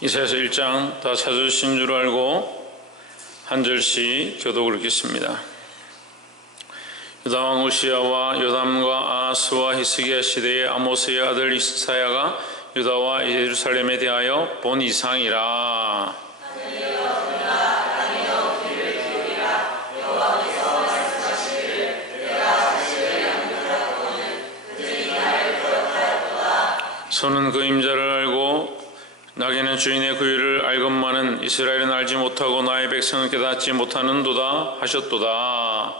이사야서 1장 다 찾으신 줄 알고 한 절씩 교독을 읽겠습니다. 유다왕 우시야와 요담과 아하스와 히스기야 시대의 아모스의 아들 이사야가 유다와 예루살렘에 대하여 본 이상이라. 소는 그 임자를 알고 나귀는 주인의 그 일을 알건만은 이스라엘은 알지 못하고 나의 백성은 깨닫지 못하는도다 하셨도다.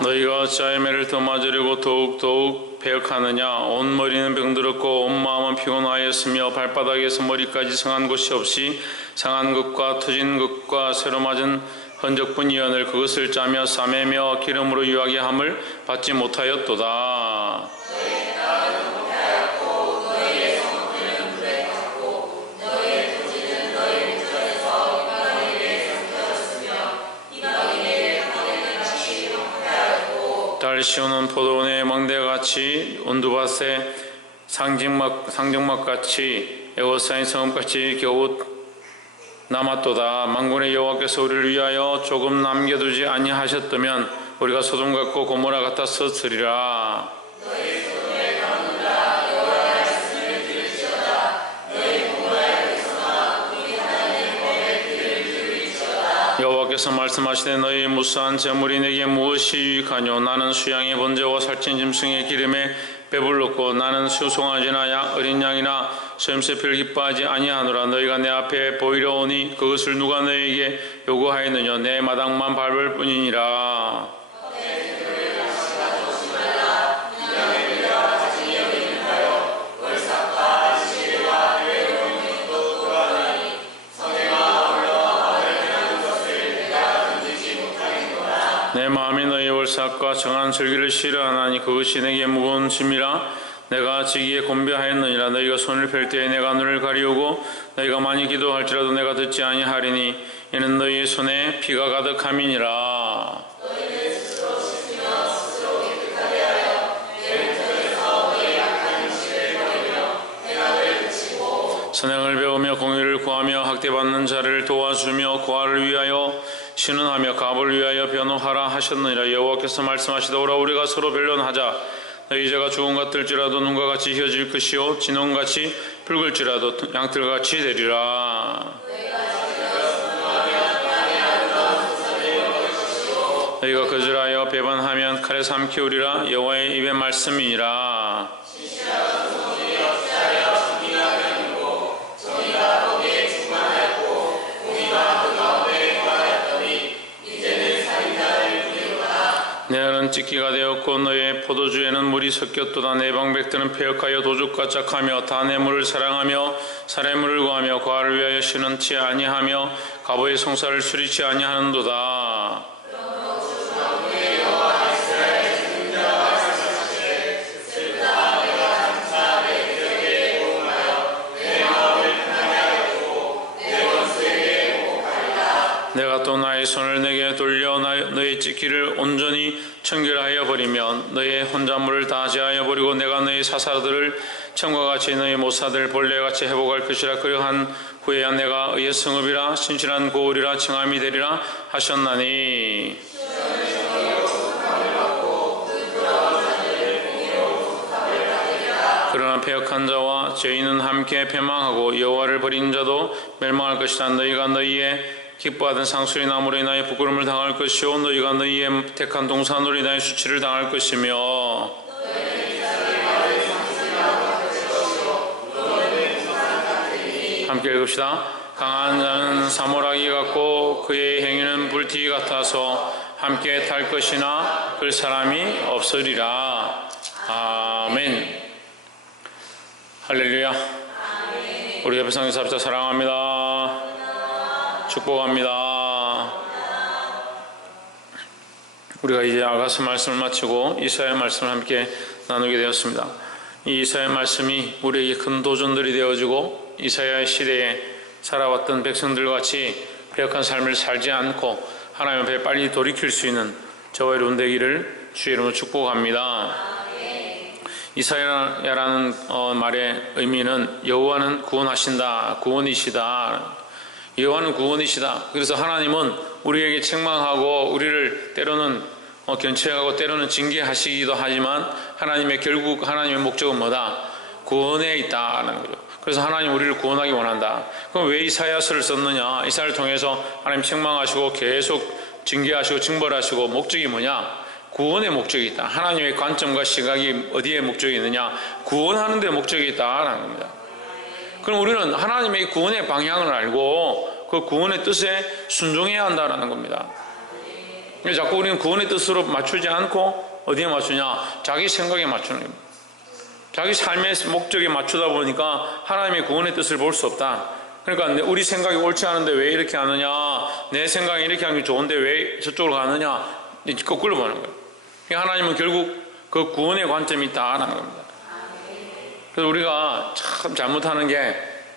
너희가 어찌하여 매를 더 맞으려고 더욱 배역하느냐. 온 머리는 병들었고 온 마음은 피곤하였으며 발바닥에서 머리까지 상한 곳이 없이 상한 것과 터진 것과 새로 맞은 흔적뿐이여늘 그것을 짜며 싸매며 기름으로 유하게 함을 받지 못하였도다. 달 씌우는 포도원의 망대같이 온두밭의 상징막같이 에워싸인 성읍같이 겨우 남았도다. 만군의 여호와께서 우리를 위하여 조금 남겨두지 아니하셨다면 우리가 소돔 같고 고모라 같았으리라. 여호와께서 말씀하시되 너희 무수한 재물이 내게 무엇이 유익하뇨. 나는 수양의 번제와 살찐 짐승의 기름에 배불렀고 나는 수송아지나 어린 양이나 쇠임새를 기뻐하지 아니하노라. 너희가 내 앞에 보이려 오니 그것을 누가 너희에게 요구하였느냐. 내 마당만 밟을 뿐이니라. 내 마음이 너희 월삭과 정한 절기를 싫어하나니 그것이 내게 무거운 짐이라. 내가 지기에 곤비하였느니라. 너희가 손을 펼 때에 내가 눈을 가리우고 너희가 많이 기도할지라도 내가 듣지 아니하리니 이는 너희의 손에 피가 가득함이니라. 선행을 배우며 공의를 구하며 학대받는 자를 도와주며 고아를 위하여 신원하며 갑을 위하여 변호하라 하셨느니라. 여호와께서 말씀하시되 오라 우리가 서로 변론하자. 너희 죄가 죽은 같을지라도 눈과 같이 휘어질 것이요 진홍같이 붉을지라도 양털같이 되리라. 너희가 거절하여 배반하면 칼에 삼키우리라. 여호와의 입의 말씀이니라. 내 안은 찢기가 되었고 너의 포도주에는 물이 섞였도다. 내 방백들은 폐역하여 도둑과 짝하며 다 내 물을 사랑하며 살의 물을 구하며 과를 위하여 신원치 아니하며 갑오의 송사를 수리치 아니하는도다. 내가 또 나의 손을 내게 돌려 너의 찢기를 온전히 청결하여 버리면 너의 혼자물을 다 제하여 버리고 내가 너의 사사들을 청과 같이 너의 모사들 벌레같이 회복할 것이라. 그러한 후에야 내가 의의 성읍이라 신실한 고을이라 칭함이 되리라 하셨나니. 그러나 패역한 자와 죄인은 함께 패망하고 여호와를 버린 자도 멸망할 것이다. 너희가 너희의 기뻐하던 상수의 나무로 인하여 부끄러움을 당할 것이요 너희가 너희의 택한 동산으로 인하여 수치를 당할 것이며 함께 읽읍시다. 강한 자는 사모라기 같고 그의 행위는 불티기 같아서 함께 탈 것이나 그럴 사람이 없으리라. 아멘. 할렐루야. 우리 옆에 성경 사업자 사랑합니다. 축복합니다. 우리가 이제 아가서 말씀을 마치고 이사야 말씀을 함께 나누게 되었습니다. 이 이사야 말씀이 우리에게 큰 도전들이 되어지고 이사야 시대에 살아왔던 백성들같이 배역한 삶을 살지 않고 하나님 앞에 빨리 돌이킬 수 있는 저와 여러분 되기를 주의 이름으로 축복합니다. 이사야라는 말의 의미는 여호와는 구원하신다, 구원이시다. 여호와는 구원이시다. 그래서 하나님은 우리에게 책망하고 우리를 때로는 견책하고 때로는 징계하시기도 하지만 결국 하나님의 목적은 뭐다? 구원에 있다는 거죠. 그래서 하나님 우리를 구원하기 원한다. 그럼 왜 이사야서를 썼느냐? 이사야를 통해서 하나님 책망하시고 계속 징계하시고 징벌하시고 목적이 뭐냐? 구원의 목적이 있다. 하나님의 관점과 시각이 어디에 목적이 있느냐? 구원하는 데 목적이 있다라는 겁니다. 그럼 우리는 하나님의 구원의 방향을 알고 그 구원의 뜻에 순종해야 한다는 겁니다. 자꾸 우리는 구원의 뜻으로 맞추지 않고 어디에 맞추냐? 자기 생각에 맞추는 겁니다. 자기 삶의 목적에 맞추다 보니까 하나님의 구원의 뜻을 볼 수 없다. 그러니까 우리 생각이 옳지 않은데 왜 이렇게 하느냐? 내 생각이 이렇게 하는 게 좋은데 왜 저쪽으로 가느냐? 거꾸로 보는 거예요. 하나님은 결국 그 구원의 관점이 있다는 겁니다. 그래서 우리가 참 잘못하는 게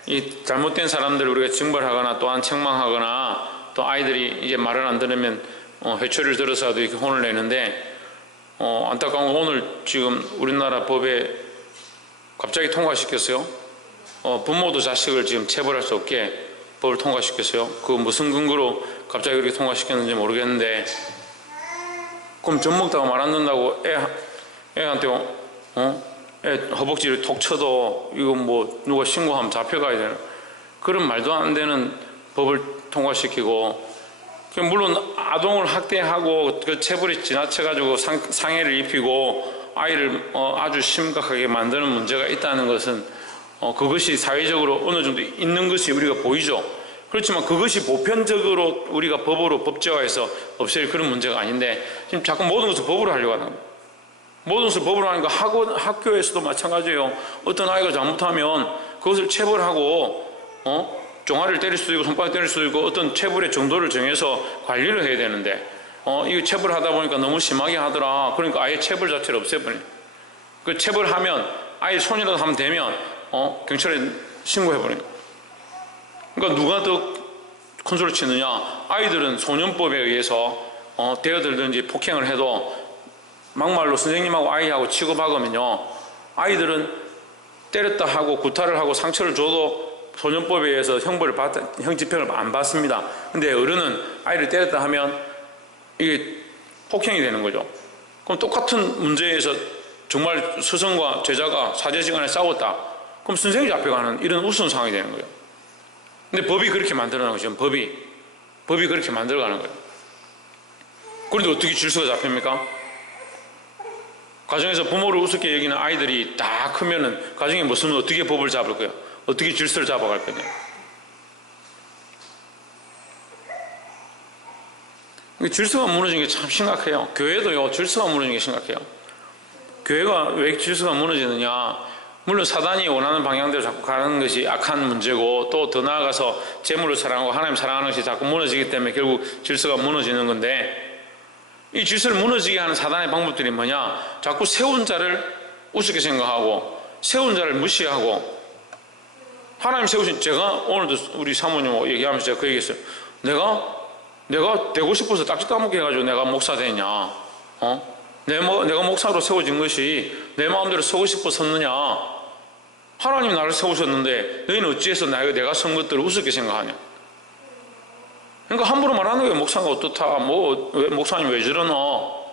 이 잘못된 사람들을 우리가 징벌하거나 또한 책망하거나 또 아이들이 이제 말을 안 들으면 회초리를 들어서라도 이렇게 혼을 내는데 안타까운 건 오늘 지금 우리나라 법에 갑자기 통과시켰어요. 부모도 자식을 지금 체벌할 수 없게 법을 통과시켰어요. 그 무슨 근거로 갑자기 그렇게 통과시켰는지 모르겠는데 그럼 젖 먹다가 말 안 듣는다고 애한테 애 허벅지를 톡 쳐도 이거 뭐 누가 신고하면 잡혀가야 되는 그런 말도 안 되는 법을 통과시키고 물론 아동을 학대하고 그 체벌이 지나쳐가지고 상해를 입히고 아이를 아주 심각하게 만드는 문제가 있다는 것은 그것이 사회적으로 어느 정도 있는 것이 우리가 보이죠. 그렇지만 그것이 보편적으로 우리가 법으로 법제화해서 없앨 그런 문제가 아닌데 지금 자꾸 모든 것을 법으로 하려고 하는 거예요. 모든 것을 법으로 하니까 학교에서도 마찬가지예요. 어떤 아이가 잘못하면 그것을 체벌하고 종아리를 때릴 수도 있고 손바닥 때릴 수도 있고 어떤 체벌의 정도를 정해서 관리를 해야 되는데 이거 체벌하다 보니까 너무 심하게 하더라. 그러니까 아예 체벌 자체를 없애버려요. 그 체벌하면 아예 손이라도 하면 되면 경찰에 신고해버려요. 그러니까 누가 더 큰 소리 치느냐? 아이들은 소년법에 의해서 대어들든지 폭행을 해도 막말로 선생님하고 아이하고 취급하거든요. 아이들은 때렸다 하고 구타를 하고 상처를 줘도 소년법에 의해서 형 집행을 안 받습니다. 근데 어른은 아이를 때렸다 하면 이게 폭행이 되는 거죠. 그럼 똑같은 문제에서 정말 스승과 제자가 사제 시간에 싸웠다. 그럼 선생님이 잡혀가는 이런 우스운 상황이 되는 거예요. 근데 법이 그렇게 만들어가는 거죠. 법이 그렇게 만들어가는 거예요. 그런데 어떻게 질서가 잡힙니까? 가정에서 부모를 우습게 여기는 아이들이 다 크면은 가정에 무슨 어떻게 법을 잡을 거예요? 어떻게 질서를 잡아갈 거냐? 질서가 무너지는 게 참 심각해요. 교회도요, 질서가 무너지는 게 심각해요. 교회가 왜 질서가 무너지느냐? 물론 사단이 원하는 방향대로 자꾸 가는 것이 악한 문제고 또 더 나아가서 재물을 사랑하고 하나님 사랑하는 것이 자꾸 무너지기 때문에 결국 질서가 무너지는 건데 이 질서를 무너지게 하는 사단의 방법들이 뭐냐? 자꾸 세운 자를 우습게 생각하고 세운 자를 무시하고 하나님 세우신 제가 오늘도 우리 사모님 얘기하면서 제가 그 얘기했어요. 내가 되고 싶어서 딱지 따먹게 해가지고 내가 목사 되냐? 내가 목사로 세워진 것이 내 마음대로 서고 싶어 섰느냐? 하나님이 나를 세우셨는데 너희는 어찌해서 내가 선 것들을 우습게 생각하냐? 그러니까 함부로 말하는 거예요. 목사가 어떻다? 왜 목사님 왜 저러노?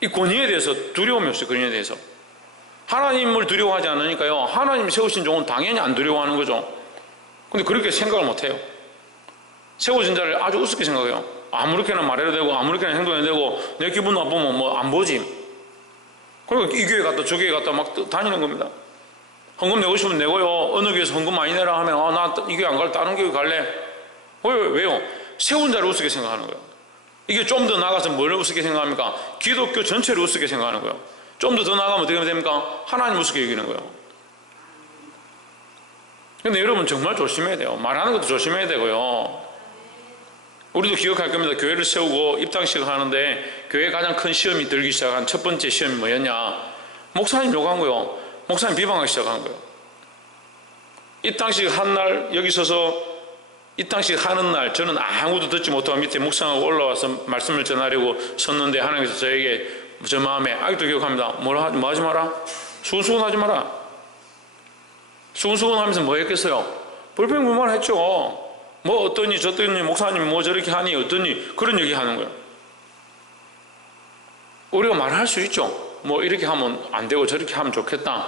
이 권위에 대해서 두려움이 없어요. 권위에 대해서. 하나님을 두려워하지 않으니까요. 하나님 세우신 종은 당연히 안 두려워하는 거죠. 근데 그렇게 생각을 못해요. 세워진 자를 아주 우습게 생각해요. 아무렇게나 말해도 되고 아무렇게나 행동해도 되고 내 기분 나쁘면 뭐 안 보지. 그러니까 이 교회 갔다 저 교회 갔다 막 다니는 겁니다. 헌금 내고 싶으면 내고요. 어느 교회에서 헌금 많이 내라 하면 나 이 교회 안 갈래. 다른 교회 갈래. 왜요? 세운 자를 우습게 생각하는 거예요. 이게 좀 더 나가서 뭘 우습게 생각합니까? 기독교 전체를 우습게 생각하는 거예요. 좀 더 나가면 어떻게 됩니까? 하나님 우습게 여기는 거예요. 근데 여러분 정말 조심해야 돼요. 말하는 것도 조심해야 되고요. 우리도 기억할 겁니다. 교회를 세우고 입당식을 하는데 교회에 가장 큰 시험이 들기 시작한 첫 번째 시험이 뭐였냐? 목사님 욕한 거요. 목사님 비방하기 시작한 거예요. 이 땅씩 한 날 여기 서서 이 땅씩 하는 날 저는 아무도 듣지 못하고 밑에 묵상하고 올라와서 말씀을 전하려고 섰는데 하나님께서 저에게 저 마음에 아직도 기억합니다. 뭐 하지 마라? 수근수근 하지 마라. 수근수근 하면서 뭐 했겠어요? 불평불만 했죠. 뭐 어떠니 저떠니 목사님 뭐 저렇게 하니 어떠니 그런 얘기 하는 거예요. 우리가 말할 수 있죠. 뭐 이렇게 하면 안 되고 저렇게 하면 좋겠다.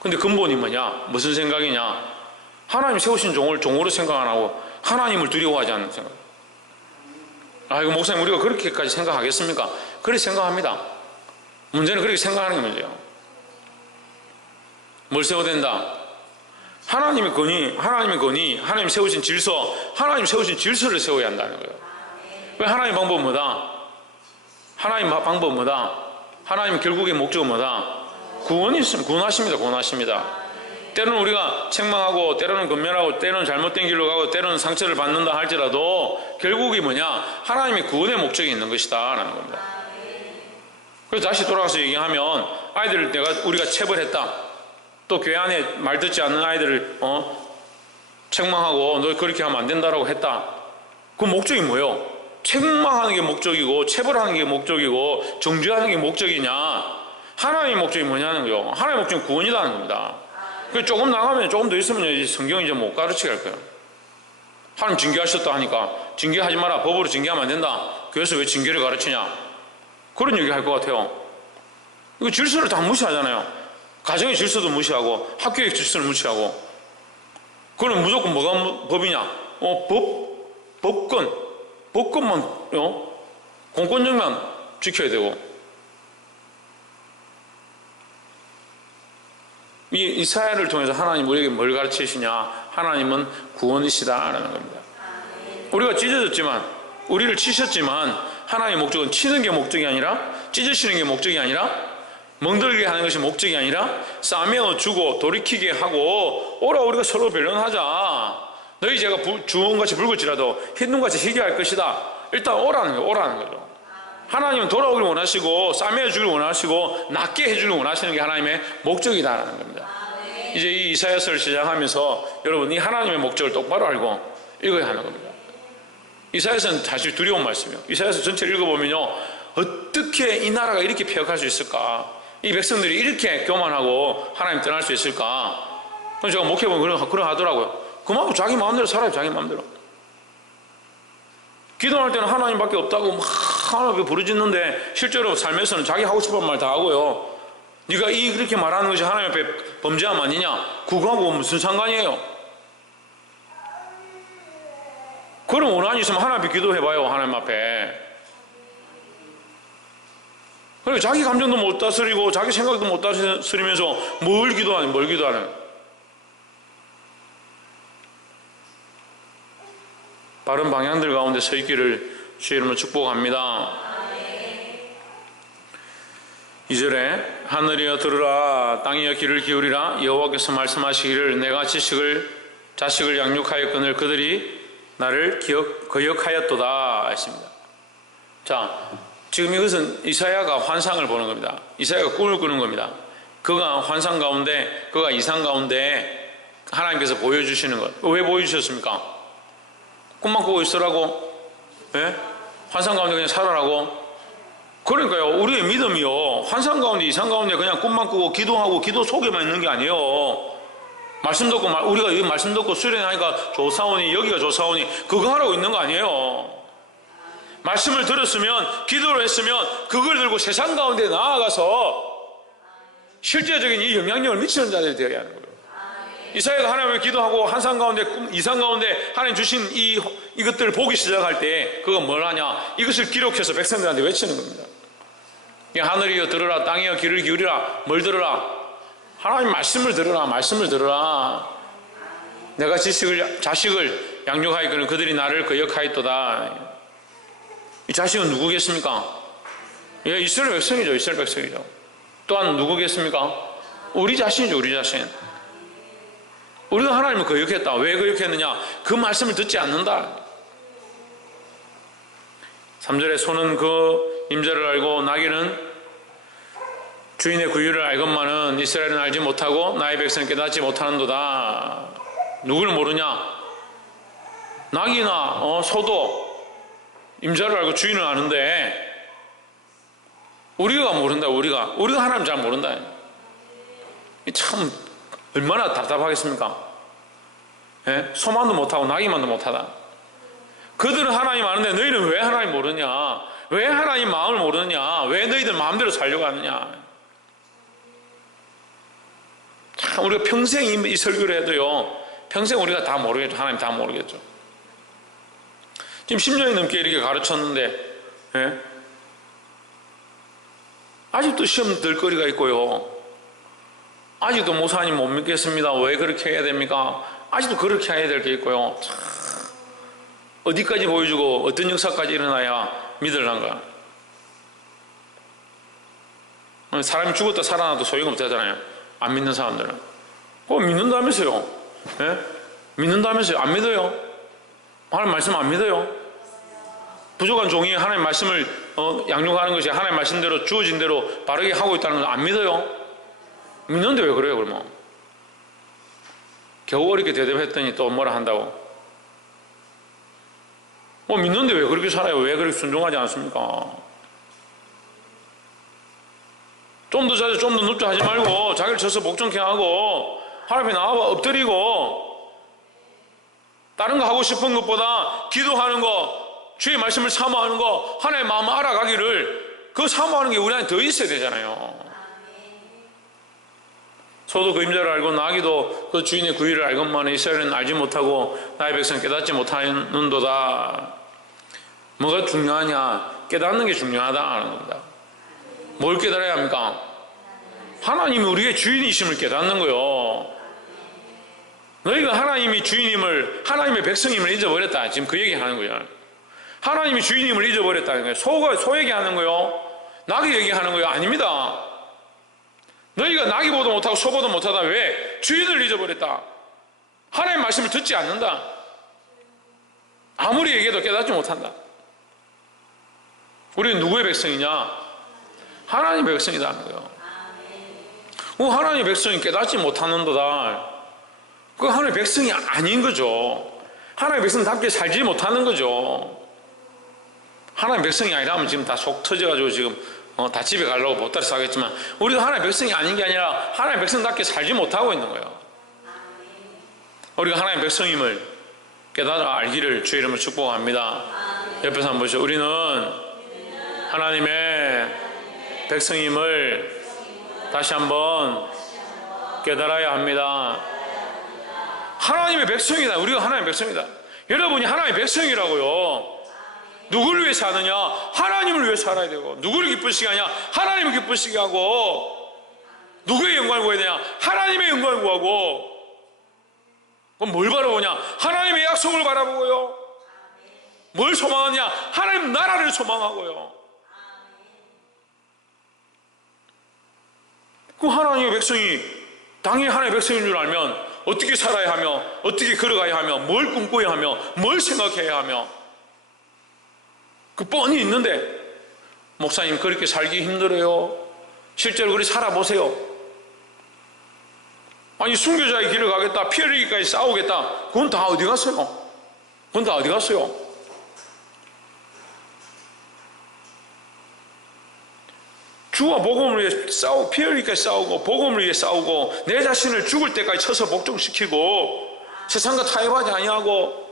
근데 근본이 뭐냐? 무슨 생각이냐? 하나님 세우신 종을 종으로 생각 안 하고 하나님을 두려워하지 않는 생각. 이거 목사님 우리가 그렇게까지 생각하겠습니까? 그렇게 생각합니다. 문제는 그렇게 생각하는 게 문제예요. 뭘 세워야 된다? 하나님의 권위, 하나님 세우신 질서, 하나님 세우신 질서를 세워야 한다는 거예요. 왜 하나님의 방법은 뭐다? 하나님 방법은 뭐다? 하나님 결국의 목적은 뭐다? 구원이 있으면 구원하십니다. 때로는 우리가 책망하고 때로는 권면하고 때로는 잘못된 길로 가고 때로는 상처를 받는다 할지라도 결국이 뭐냐? 하나님의 구원의 목적이 있는 것이다 라는 겁니다. 그래서 다시 돌아가서 얘기하면 아이들을 우리가 체벌했다. 또 교회 안에 말 듣지 않는 아이들을 책망하고 너 그렇게 하면 안 된다라고 했다. 그 목적이 뭐예요? 책망하는 게 목적이고 체벌하는 게 목적이고 정죄하는 게 목적이냐? 하나님의 목적이 뭐냐는 거예요. 하나님의 목적은 구원이라는 겁니다. 그 조금 나가면 조금 더 있으면 성경이 이제 못 가르치게 할 거예요. 하나님 징계하셨다 하니까 징계하지 마라. 법으로 징계하면 안 된다. 그래서 왜 징계를 가르치냐? 그런 얘기 할 것 같아요. 이거 질서를 다 무시하잖아요. 가정의 질서도 무시하고 학교의 질서를 무시하고. 그럼 무조건 뭐가 법이냐? 법권만 공권력만 지켜야 되고. 이 이사야를 통해서 하나님 우리에게 뭘 가르치시냐? 하나님은 구원이시다라는 겁니다. 우리가 찢어졌지만 우리를 치셨지만 하나님의 목적은 치는 게 목적이 아니라 찢으시는 게 목적이 아니라 멍들게 하는 것이 목적이 아니라 싸매어 주고 돌이키게 하고 오라 우리가 서로 변론하자. 너희 죄가 주홍같이 붉을지라도 흰눈같이 희게 할 것이다. 일단 오라는 거예요. 오라는 거죠. 하나님은 돌아오기를 원하시고 싸매어 주기를 원하시고 낫게 해주기를 원하시는 게 하나님의 목적이다라는 겁니다. 이제 이 이사야서를 시작하면서 여러분 이 하나님의 목적을 똑바로 알고 읽어야 하는 겁니다. 이사야서는 사실 두려운 말씀이에요. 이사야서 전체를 읽어보면요, 어떻게 이 나라가 이렇게 폐역할 수 있을까? 이 백성들이 이렇게 교만하고 하나님 떠날 수 있을까? 그럼 제가 목회보면 그러 하더라고요. 그만큼 자기 마음대로 살아요. 자기 마음대로. 기도할 때는 하나님밖에 없다고 막 하나님께 부르짖는데 실제로 삶에서는 자기 하고 싶은 말 다 하고요. 네가 이렇게 말하는 것이 하나님 앞에 범죄함 아니냐? 그거하고 무슨 상관이에요? 그런 원한이 있으면 하나님 앞에 기도해봐요. 하나님 앞에. 그리고 자기 감정도 못 다스리고 자기 생각도 못 다스리면서 뭘 기도하는. 바른 방향들 가운데 서 있기를 주의 이름으로 축복합니다. 2절에 하늘이여 들으라 땅이여 귀를 기울이라 여호와께서 말씀하시기를 내가 자식을 양육하였거늘 그들이 나를 거역하였도다 했습니다. 자, 지금 이것은 이사야가 환상을 보는 겁니다. 이사야가 꿈을 꾸는 겁니다. 그가 환상 가운데 그가 이상 가운데 하나님께서 보여주시는 것. 왜 보여주셨습니까? 꿈만 꾸고 있으라고? 예? 환상 가운데 그냥 살아라고? 그러니까요, 우리의 믿음이요, 환상 가운데 이상 가운데 그냥 꿈만 꾸고 기도하고 기도 속에만 있는 게 아니에요. 말씀 듣고 우리가 여기 말씀 듣고 수련하니까 좋사오니 여기가 좋사오니 그거 하라고 있는 거 아니에요. 말씀을 들었으면 기도를 했으면 그걸 들고 세상 가운데 나아가서 실제적인 이 영향력을 미치는 자들이 되어야 하는 거예요. 이사야가 하나님 앞에 기도하고 환상 가운데 이상 가운데 하나님 주신 이것들을 보기 시작할 때 그건 뭘 하냐? 이것을 기록해서 백성들한테 외치는 겁니다. 하늘이여 들으라 땅이여 귀를 기울이라. 뭘 들으라? 하나님 말씀을 들으라. 말씀을 들으라. 내가 자식을 양육하였거늘 그들이 나를 거역하였도다. 이 자식은 누구겠습니까? 예, 이스라엘 백성이죠. 이스라엘 백성이죠. 또한 누구겠습니까? 우리 자신이죠. 우리 자신. 우리가 하나님을 거역했다. 왜 거역했느냐? 그 말씀을 듣지 않는다. 3절에 소는 그 임자를 알고 나귀는 주인의 구유를 알건만은 이스라엘은 알지 못하고 나의 백성은 깨닫지 못하는도다. 누구를 모르냐? 낙이나 소도 임자를 알고 주인을 아는데 우리가 모른다. 우리가 하나님 잘 모른다. 참 얼마나 답답하겠습니까? 예? 소만도 못하고 나기만도 못하다. 그들은 하나님 아는데 너희는 왜 하나님 모르냐? 왜 하나님 마음을 모르느냐? 왜 너희들 마음대로 살려고 하느냐? 참 우리가 평생 이 설교를 해도요, 평생 우리가 다 모르겠죠. 하나님 다 모르겠죠. 지금 10년이 넘게 이렇게 가르쳤는데, 예? 아직도 시험 들 거리가 있고요. 아직도 목사님 못 믿겠습니다. 왜 그렇게 해야 됩니까? 아직도 그렇게 해야 될 게 있고요. 참 어디까지 보여주고 어떤 역사까지 일어나야 믿으려는가? 사람이 죽었다 살아나도 소용없다잖아요. 안 믿는 사람들은. 믿는다면서요. 예? 믿는다면서요. 안 믿어요. 하나님 말씀 안 믿어요. 부족한 종이 하나님 말씀을 양육하는 것이 하나님 말씀대로 주어진 대로 바르게 하고 있다는 걸 안 믿어요. 믿는데 왜 그래요 그러면? 겨우 어렵게 대답했더니 또 뭐라 한다고? 믿는데 왜 그렇게 살아요? 왜 그렇게 순종하지 않습니까? 좀 더 자주 좀 더 눕자 하지 말고 자기를 쳐서 복종케하고 하나님 앞에 나와 엎드리고 다른 거 하고 싶은 것보다 기도하는 거, 주의 말씀을 사모하는 거, 하나님의 마음을 알아가기를, 그 사모하는 게 우리한테 더 있어야 되잖아요. 소도 그 임자를 알고 나귀도 그 주인의 구의를 알건만은 이스라엘은 알지 못하고 나의 백성 깨닫지 못하는도다. 뭐가 중요하냐? 깨닫는 게 중요하다 하는 겁니다. 뭘 깨달아야 합니까? 하나님이 우리의 주인이심을 깨닫는 거요. 너희가 하나님이 주인임을, 하나님의 백성임을 잊어버렸다. 지금 그 얘기 하는 거예요. 하나님이 주인임을 잊어버렸다는 거예요. 소 얘기하는 거요. 낙이 얘기하는 거요. 아닙니다. 너희가 나귀보다 못하고 소보다 못하다. 왜? 주인을 잊어버렸다. 하나님의 말씀을 듣지 않는다. 아무리 얘기해도 깨닫지 못한다. 우리는 누구의 백성이냐? 하나님의 백성이다 하는 거예요. 하나님의 백성이 깨닫지 못하는도다. 그 하나님의 백성이 아닌 거죠. 하나님의 백성답게 살지 못하는 거죠. 하나님의 백성이 아니라면 지금 다 속 터져가지고 지금 다 집에 가려고 보따리 싸겠지만 우리가 하나님의 백성이 아닌 게 아니라 하나님의 백성답게 살지 못하고 있는 거예요. 우리가 하나님의 백성임을 깨달아 알기를 주의 이름으로 축복합니다. 옆에서 한번 보시죠. 우리는 하나님의 백성임을 다시 한번 깨달아야 합니다. 하나님의 백성이다. 우리가 하나님의 백성이다. 여러분이 하나님의 백성이라고요. 누구를 위해 사느냐? 하나님을 위해 살아야 되고. 누구를 기쁘시게 하냐? 하나님을 기쁘시게 하고. 누구의 영광을 구해야 되냐? 하나님의 영광을 구하고. 그럼 뭘 바라보냐? 하나님의 약속을 바라보고요. 뭘 소망하냐? 하나님 나라를 소망하고요. 그 하나님의 백성이 당연히 하나님의 백성인 줄 알면 어떻게 살아야 하며 어떻게 걸어가야 하며 뭘 꿈꿔야 하며 뭘 생각해야 하며 그 뻔히 있는데 목사님 그렇게 살기 힘들어요. 실제로 그렇게 살아보세요. 아니 순교자의 길을 가겠다, 피 흘리기까지 싸우겠다. 그건 다 어디 갔어요? 그건 다 어디 갔어요? 주와 복음을 위해 싸우고 피 흘리기까지 싸우고 복음을 위해 싸우고 내 자신을 죽을 때까지 쳐서 복종시키고 세상과 타협하지 아니하고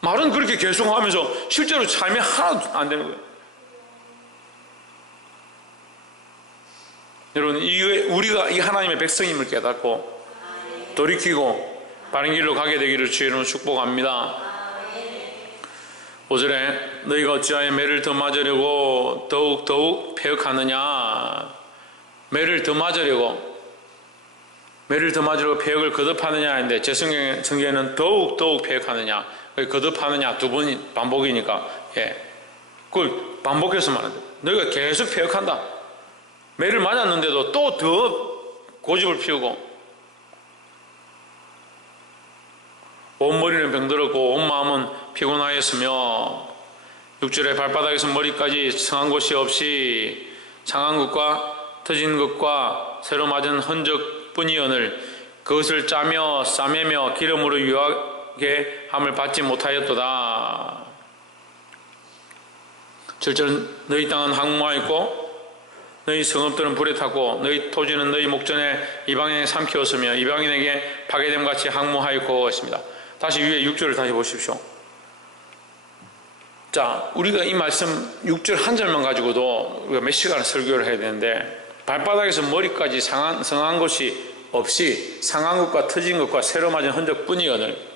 말은 그렇게 계속하면서 실제로 삶이 하나도 안 되는 거예요. 여러분, 우리가 이 하나님의 백성임을 깨닫고 돌이키고 바른 길로 가게 되기를 주의 이름으로 축복합니다. 5절에 너희가 어찌하여 매를 더 맞으려고 더욱 패역하느냐. 매를 더 맞으려고 패역을 거듭하느냐 하는데 제 성경에는 더욱 패역하느냐, 거듭하느냐 두 번 반복이니까 그걸 반복해서 말하는 거예요. 너희가 계속 패역한다. 매를 맞았는데도 또 더 고집을 피우고 온 머리는 병들었고 온 마음은 피곤하였으며 6절에 발바닥에서 머리까지 성한 곳이 없이 상한 것과 터진 것과 새로 맞은 흔적뿐이오늘 그것을 짜며 싸매며 기름으로 유하게 함을 받지 못하였도다. 7절 너희 땅은 항무하였고 너희 성읍들은 불에 탔고 너희 토지는 너희 목전에 이방인에게 삼키었으며 이방인에게 파괴됨같이 항무하였고 했습니다. 다시 위에 6절을 다시 보십시오. 자, 우리가 이 말씀 6절 한 절만 가지고도 우리가 몇 시간을 설교를 해야 되는데 발바닥에서 머리까지 상한 것이 없이 상한 것과 터진 것과 새로 맞은 흔적뿐이거늘.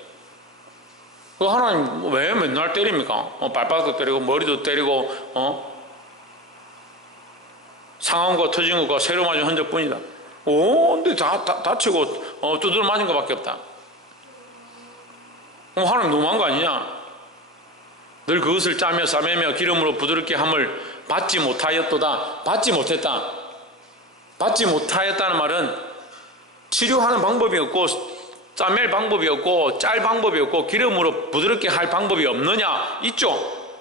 그 하나님 왜 맨날 때립니까? 발바닥도 때리고 머리도 때리고 상한 것 터진 것과 새로 맞은 흔적뿐이다. 근데 다 다치고 두드러 맞은 것밖에 없다. 하나님 너무한 거 아니냐? 늘 그것을 짜며 싸매며 기름으로 부드럽게 함을 받지 못하였도다. 받지 못했다. 받지 못하였다는 말은 치료하는 방법이 없고 짜맬 방법이 없고 짤 방법이 없고 기름으로 부드럽게 할 방법이 없느냐? 있죠.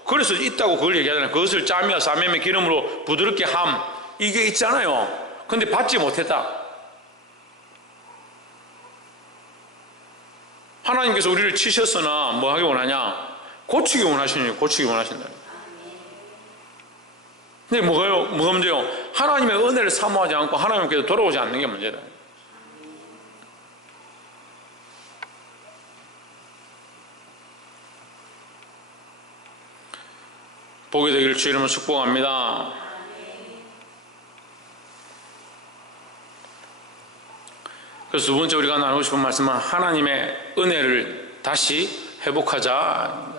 그래서 있다고 그걸 얘기하잖아요. 그것을 짜며 싸매며 기름으로 부드럽게 함, 이게 있잖아요. 근데 받지 못했다. 하나님께서 우리를 치셨으나 뭐 하기 원하냐? 고치기 원하시니 고치기 원하신다. 근데 뭐가 문제요? 하나님의 은혜를 사모하지 않고 하나님께서 돌아오지 않는 게 문제다. 보게 되기를 주 이름으로 축복합니다. 그래서 두 번째 우리가 나누고 싶은 말씀은 하나님의 은혜를 다시 회복하자.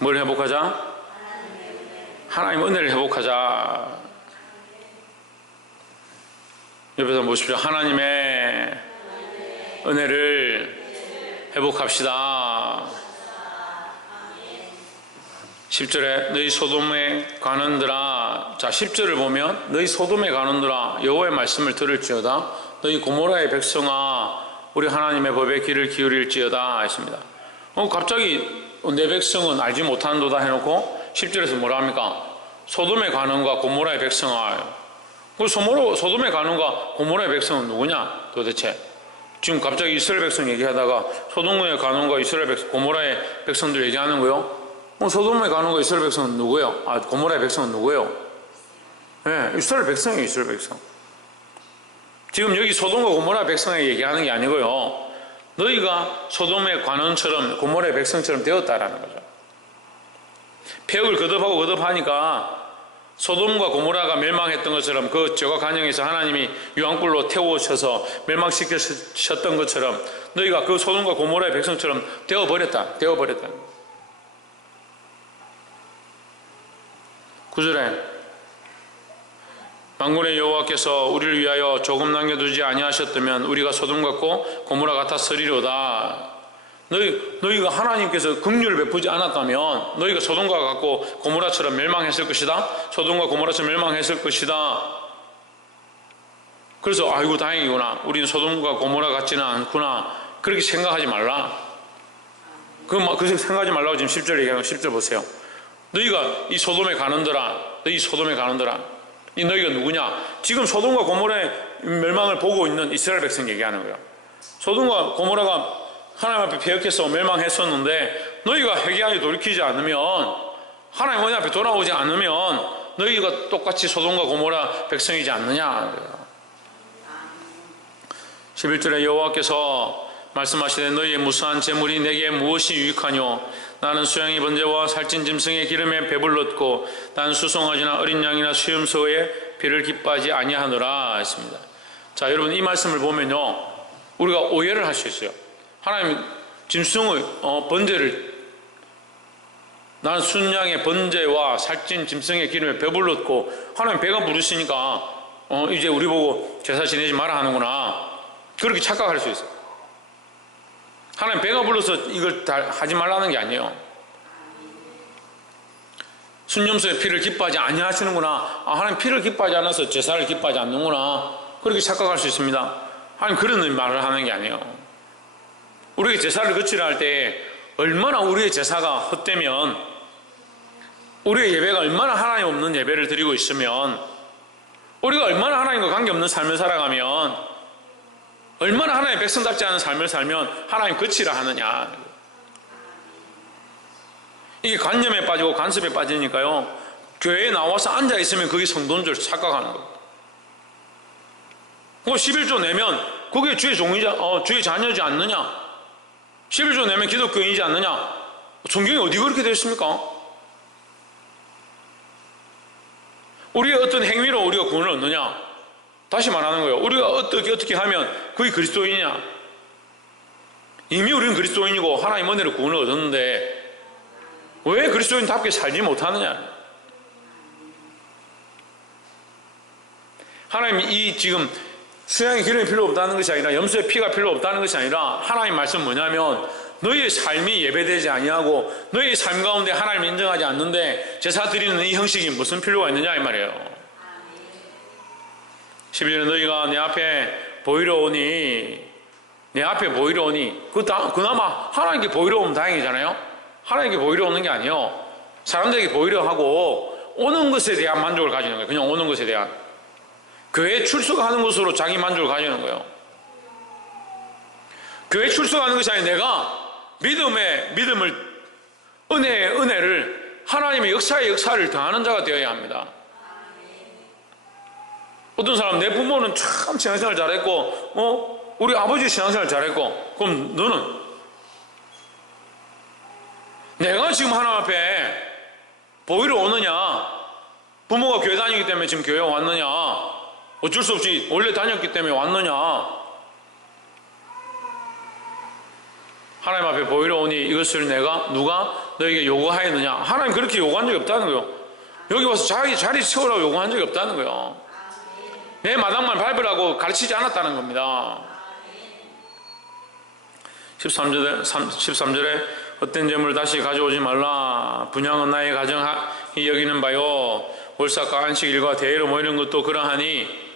뭘 회복하자? 하나님의 은혜를 회복하자. 옆에서 보십시오. 하나님의 은혜를 회복합시다. 10절에 너희 소돔에 가는들아. 자, 10절을 보면 너희 소돔에 가는들아 여호와의 말씀을 들을지어다. 너희 고모라의 백성아 우리 하나님의 법에 귀를 기울일지어다 했습니다. 갑자기 내 백성은 알지 못하는도다 해놓고 10절에서 뭐라 합니까? 소돔에 가는과 고모라의 백성아. 그 소돔에 가는과 고모라의 백성은 누구냐 도대체? 지금 갑자기 이스라엘 백성 얘기하다가 소돔에 가는과 이스라엘 백성, 고모라의 백성들 얘기하는 거요? 소돔에 가는과 이스라엘 백성은 누구예요? 고모라의 백성은 누구예요? 네, 이스라엘 백성이에요. 이스라엘 백성. 지금 여기 소돔과 고모라의 백성에게 얘기하는 게 아니고요, 너희가 소돔의 관원처럼 고모라의 백성처럼 되었다라는 거죠. 폐역을 거듭하고 거듭하니까 소돔과 고모라가 멸망했던 것처럼 그 죄가 간영해서 하나님이 유황불로 태우셔서 멸망시키셨던 것처럼 너희가 그 소돔과 고모라의 백성처럼 되어버렸다. 9절에 만군의 여호와께서 우리를 위하여 조금 남겨두지 아니하셨다면 우리가 소돔 같고 고모라 같았으리로다. 너희가 하나님께서 긍휼을 베푸지 않았다면 너희가 소돔과 같고 고모라처럼 멸망했을 것이다. 소돔과 고모라처럼 멸망했을 것이다. 그래서 아이고 다행이구나. 우리는 소돔과 고모라 같지는 않구나. 그렇게 생각하지 말라. 그 생각하지 말라고 지금 10절 얘기하는 거 10절 보세요. 너희가 이 소돔에 가는더라. 너희 소돔에 가는더라. 이 너희가 누구냐? 지금 소돔과 고모라의 멸망을 보고 있는 이스라엘 백성 얘기하는 거예요. 소돔과 고모라가 하나님 앞에 패역해서 멸망했었는데 너희가 회개하여 돌이키지 않으면, 하나님 은혜 앞에 돌아오지 않으면 너희가 똑같이 소돔과 고모라 백성이지 않느냐. 11절에 여호와께서 말씀하시되 너희의 무수한 재물이 내게 무엇이 유익하뇨? 나는 수양의 번제와 살찐 짐승의 기름에 배불렀고 나는 수송아지나 어린 양이나 수염소의 피를 기뻐하지 아니하노라 했습니다. 자, 여러분 이 말씀을 보면요, 우리가 오해를 할 수 있어요. 하나님 짐승의 번제를, 나는 순양의 번제와 살찐 짐승의 기름에 배불렀고 하나님 배가 부르시니까 이제 우리 보고 제사 지내지 마라 하는구나, 그렇게 착각할 수 있어요. 하나님 배가 불러서 이걸 다 하지 말라는 게 아니에요. 순념소의 피를 기뻐하지 아니하시는구나. 하나님 피를 기뻐하지 않아서 제사를 기뻐하지 않는구나, 그렇게 착각할 수 있습니다. 하나님 그런 말을 하는 게 아니에요. 우리가 제사를 거치려 할 때 얼마나 우리의 제사가 헛되면, 우리의 예배가 얼마나 하나님 없는 예배를 드리고 있으면, 우리가 얼마나 하나님과 관계없는 삶을 살아가면 얼마나 하나님의 백성답지 않은 삶을 살면 하나님 거치라 하느냐. 이게 관념에 빠지고 간섭에 빠지니까요, 교회에 나와서 앉아있으면 그게 성도인 줄 착각하는 거예요. 그 11조 내면 그게 주의 종이지, 주의 자녀지 않느냐? 11조 내면 기독교인이지 않느냐? 성경이 어디 그렇게 되어 있습니까? 우리의 어떤 행위로 우리가 구원을 얻느냐? 다시 말하는 거예요. 우리가 어떻게 하면 그게 그리스도인이냐? 이미 우리는 그리스도인이고 하나님 은혜로 구원을 얻었는데 왜 그리스도인답게 살지 못하느냐? 하나님이 이 지금 수양의 기름이 필요 없다는 것이 아니라 염소의 피가 필요 없다는 것이 아니라 하나님 말씀 뭐냐면 너희의 삶이 예배되지 아니하고 너희의 삶 가운데 하나님을 인정하지 않는데 제사 드리는 이 형식이 무슨 필요가 있느냐 이 말이에요. 12절에 너희가 내 앞에 보이러 오니 그나마 하나님께 보이러 오면 다행이잖아요. 하나님께 보이러 오는 게 아니에요. 사람들에게 보이려 하고 오는 것에 대한 만족을 가지는 거예요. 그냥 오는 것에 대한. 교회에 출석하는 것으로 자기 만족을 가지는 거예요. 교회에 출석하는 것이 아니라 내가 믿음을 은혜의 은혜를 하나님의 역사의 역사를 더하는 자가 되어야 합니다. 어떤 사람 내 부모는 참 신앙생활 잘했고 우리 아버지 신앙생활 잘했고 그럼 너는 내가 지금 하나님 앞에 보이러 오느냐 부모가 교회 다니기 때문에 지금 교회에 왔느냐 어쩔 수 없이 원래 다녔기 때문에 왔느냐 하나님 앞에 보이러 오니 이것을 누가 너에게 요구하였느냐 하나님 그렇게 요구한 적이 없다는 거예요. 여기 와서 자리 채우라고 요구한 적이 없다는 거예요. 내 마당만 밟으라고 가르치지 않았다는 겁니다. 13절에 헛된 재물을 다시 가져오지 말라. 분향은 나의 가정이 여기는 바요. 월삭과 안식일과 대회로 모이는 것도 그러하니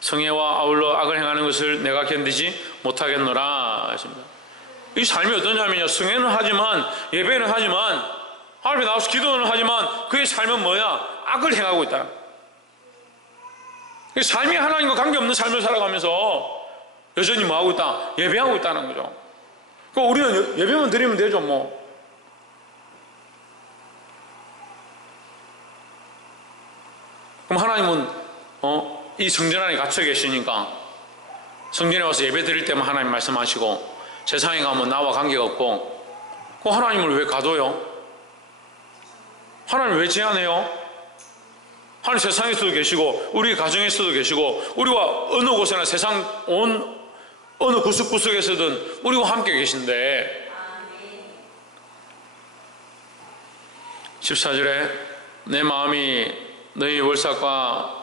성회와 아울러 악을 행하는 것을 내가 견디지 못하겠노라. 이 삶이 어떠냐면요. 성회는 하지만 예배는 하지만 하나님 앞에 나와서 기도는 하지만 그의 삶은 뭐야? 악을 행하고 있다. 삶이 하나님과 관계없는 삶을 살아가면서 여전히 뭐하고 있다? 예배하고 있다는 거죠. 그럼 우리는 예배만 드리면 되죠 뭐. 그럼 하나님은 이 성전 안에 갇혀 계시니까 성전에 와서 예배 드릴 때만 하나님 말씀하시고 세상에 가면 나와 관계가 없고 그 하나님을 왜 가둬요? 하나님을 왜 제한해요? 하나님 세상에서도 계시고 우리 가정에서도 계시고 우리와 어느 곳에나 세상 어느 구석구석에서든 우리와 함께 계신데 14절에 내 마음이 너희 월삭과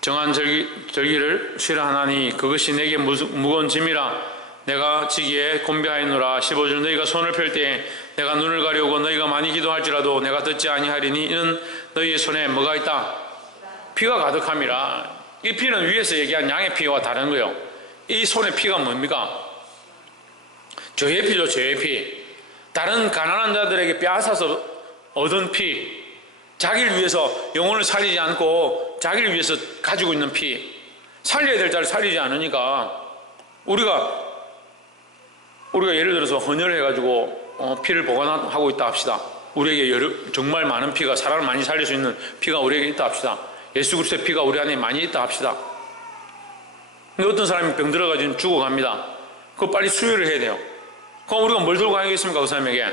정한 절기를 싫어하나니 그것이 내게 무거운 짐이라 내가 지기에 곤배하였노라. 15절 너희가 손을 펼 때에 내가 눈을 가리우고 너희가 많이 기도할지라도 내가 듣지 아니하리니 이는 너희의 손에 뭐가 있다? 피가 가득함이라. 이 피는 위에서 얘기한 양의 피와 다른 거예요. 이 손에 피가 뭡니까? 죄의 피죠. 죄의 피. 다른 가난한 자들에게 빼앗아서 얻은 피, 자기를 위해서 영혼을 살리지 않고 자기를 위해서 가지고 있는 피, 살려야 될 자를 살리지 않으니까 우리가 예를 들어서 헌혈을 해가지고 피를 보관하고 있다 합시다. 우리에게 정말 많은 피가, 사람을 많이 살릴 수 있는 피가 우리에게 있다 합시다. 예수 그리스도의 피가 우리 안에 많이 있다 합시다. 근데 어떤 사람이 병 들어가지고 죽어갑니다. 그거 빨리 수혈을 해야 돼요. 그럼 우리가 뭘 들고 가야겠습니까? 그 사람에게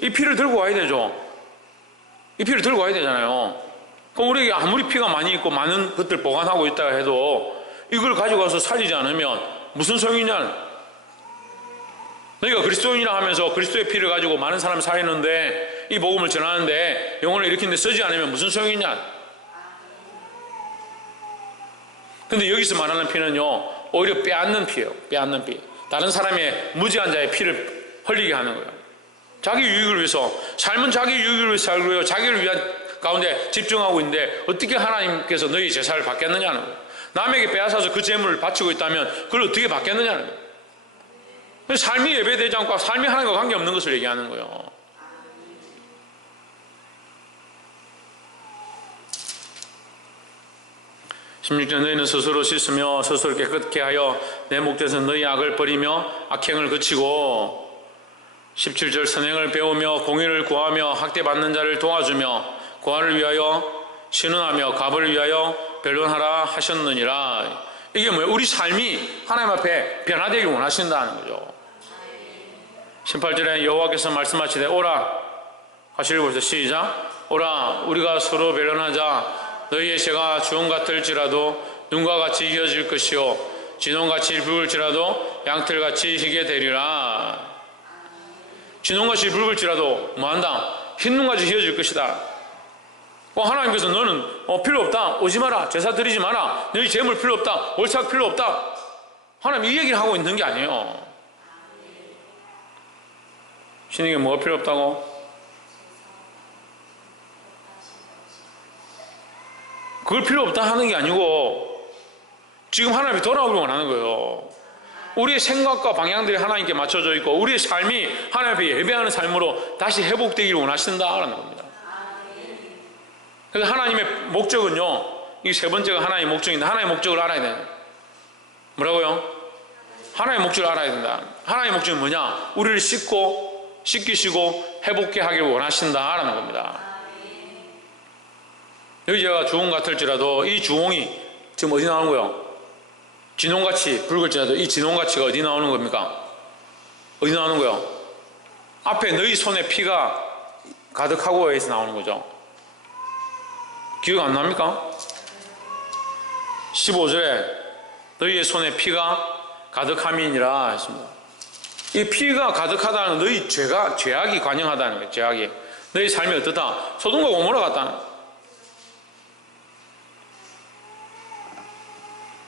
이 피를 들고 와야 되죠. 이 피를 들고 와야 되잖아요. 그럼 우리에게 아무리 피가 많이 있고 많은 것들 보관하고 있다 해도 이걸 가지고 와서 살리지 않으면 무슨 소용이냐? 너희가 그리스도인이라 하면서 그리스도의 피를 가지고 많은 사람을 살리는데 이 복음을 전하는데 영혼을 일으키는데 쓰지 않으면 무슨 소용이냐? 근데 여기서 말하는 피는요 오히려 빼앗는 피예요. 빼앗는 피. 다른 사람의 무지한 자의 피를 흘리게 하는 거예요. 자기 유익을 위해서, 삶은 자기 유익을 위해서 살고요, 자기를 위한 가운데 집중하고 있는데 어떻게 하나님께서 너희 제사를 받겠느냐는 거예요. 남에게 빼앗아서 그 재물을 바치고 있다면 그걸 어떻게 받겠느냐는 거예요. 삶이 예배되지 않고 삶이 하나님과 관계없는 것을 얘기하는 거예요. 16절 너희는 스스로 씻으며 스스로 깨끗게 하여 내 목전에서 너희 악을 버리며 악행을 그치고 17절 선행을 배우며 공의를 구하며 학대받는 자를 도와주며 고아를 위하여 신원하며 갑을 위하여 변론하라 하셨느니라. 이게 뭐예요? 우리 삶이 하나님 앞에 변화되길 원하신다는 거죠. 18절에 여호와께서 말씀하시되 오라 같이 읽어보세요. 시작. 오라 우리가 서로 변론하자. 너희의 죄가 주홍 같을지라도 눈과 같이 희어질 것이요 진홍같이 붉을지라도 양털같이 희게 되리라. 진홍같이 붉을지라도 뭐한다? 흰눈같이 희어질 것이다. 하나님께서 너는 필요 없다, 오지 마라, 제사 드리지 마라, 너희 재물 필요 없다, 월삭 필요 없다, 하나님 이 얘기를 하고 있는 게 아니에요. 신에게 뭐가 필요 없다고? 그걸 필요 없다 하는 게 아니고 지금 하나님이 돌아오길 원하는 거예요. 우리의 생각과 방향들이 하나님께 맞춰져 있고 우리의 삶이 하나님 앞에 예배하는 삶으로 다시 회복되기를 원하신다라는 겁니다. 그래서 하나님의 목적은요, 이 세 번째가 하나님의 목적인데 하나님의 목적을 알아야 돼요. 뭐라고요? 하나님의 목적을 알아야 된다. 하나님의 목적은 뭐냐? 우리를 씻기시고 회복케 하기를 원하신다라는 겁니다. 여기 제가 주홍 같을지라도 이 주홍이 지금 어디 나오는 거예요? 진홍같이 붉을지라도 이 진홍같이가 어디 나오는 겁니까? 어디 나오는 거예요? 앞에 너희 손에 피가 가득하고 에서 나오는 거죠. 기억 안 납니까? 15절에 너희의 손에 피가 가득함이니라 했습니다. 이 피가 가득하다는 너희 죄악이 관영하다는 거예요. 죄악이. 너희 삶이 어떻다? 소돔과 고모라 같다는 거예요.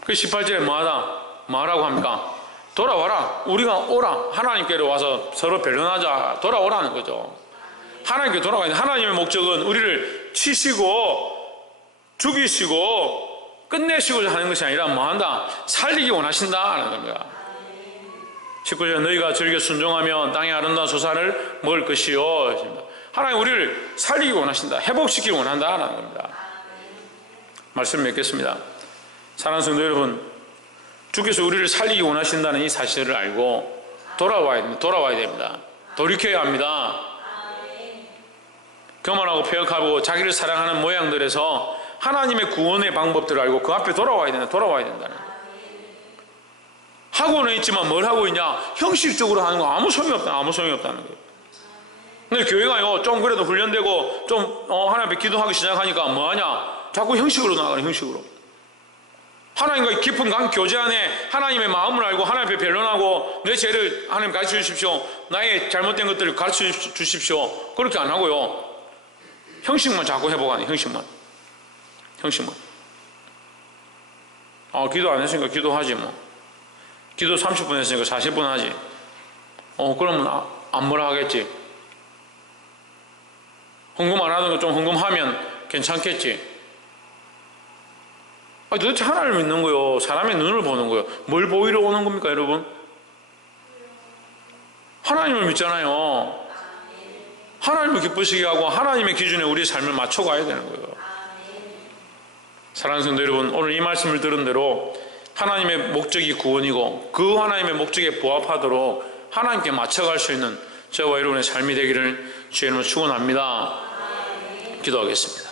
그 18절에 뭐라고 합니까? 돌아와라. 우리가 오라. 하나님께로 와서 서로 변론하자. 돌아오라는 거죠. 하나님께 돌아가야 돼. 하나님의 목적은 우리를 치시고 죽이시고 끝내시고자 하는 것이 아니라 뭐한다? 살리기 원하신다는 겁니다. 19절 너희가 즐겨 순종하면 땅의 아름다운 소산을 먹을 것이요. 하나님 우리를 살리기 원하신다. 회복시키기 원한다는 겁니다. 말씀 맺겠습니다. 사랑하는 성도 여러분, 주께서 우리를 살리기 원하신다는 이 사실을 알고 돌아와야 됩니다. 돌이켜야 합니다. 교만하고 폐역하고 자기를 사랑하는 모양들에서 하나님의 구원의 방법들을 알고 그 앞에 돌아와야 된다는 거예요. 하고는 있지만 뭘 하고 있냐? 형식적으로 하는 거 아무 소용이 없다는 거예요. 근데 교회가요, 좀 그래도 훈련되고 좀 하나님 앞에 기도하기 시작하니까 뭐하냐? 자꾸 형식으로 나가요. 형식으로. 하나님과 깊은 교제 안에 하나님의 마음을 알고 하나님 앞에 변론하고 내 죄를 하나님 가르쳐 주십시오. 나의 잘못된 것들을 가르쳐 주십시오. 그렇게 안 하고요. 형식만 자꾸 회복하네. 형식만. 기도 안 했으니까 기도하지 뭐. 기도 30분 했으니까 40분 하지. 그러면 안 뭐라 하겠지. 헌금 안 하던 거 좀 헌금하면 괜찮겠지. 도대체 하나님을 믿는 거요, 사람의 눈을 보는 거요. 뭘 보이러 오는 겁니까, 여러분? 하나님을 믿잖아요. 하나님을 기쁘시게 하고 하나님의 기준에 우리의 삶을 맞춰가야 되는 거예요. 사랑하는 성도 여러분, 오늘 이 말씀을 들은 대로 하나님의 목적이 구원이고 그 하나님의 목적에 부합하도록 하나님께 맞춰갈 수 있는 저와 여러분의 삶이 되기를 주의 이름으로 축원합니다. 기도하겠습니다.